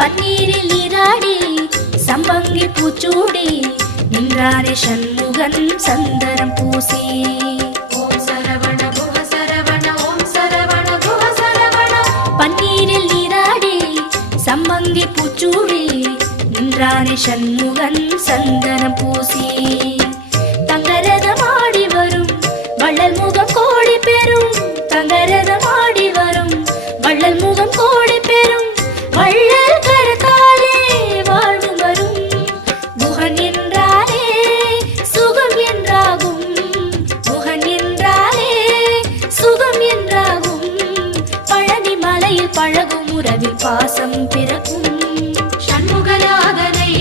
பன்னீரில் நீராடி சம்பங்கி பூச்சூடி நின்றானே சண்முகன் சந்தனம் பூசி. ஓம் சரவண குஹ சரவண ஓம் சரவண குஹ சரவண. பன்னீரில் நீராடி சம்பங்கி பூச்சூடி நின்றானே சண்முகன் சந்தனம் பூசி. தங்கரதமாடி வரும் வள்ளல் முகம் கோடி பெறும். தங்கரதமாடி வரும் வள்ளல் முகம் கோடி பெறும். வள்ளல் கரத்தாலே வாழ்வு வரும். குஹன் என்றாலே சுகம் என்றாகும். குஹன் என்றாலே சுகம் என்றாகும். பழனி மலையில் பழகும் உறவில் பாசம் பிறக்கும். ஷண்முகநாதனை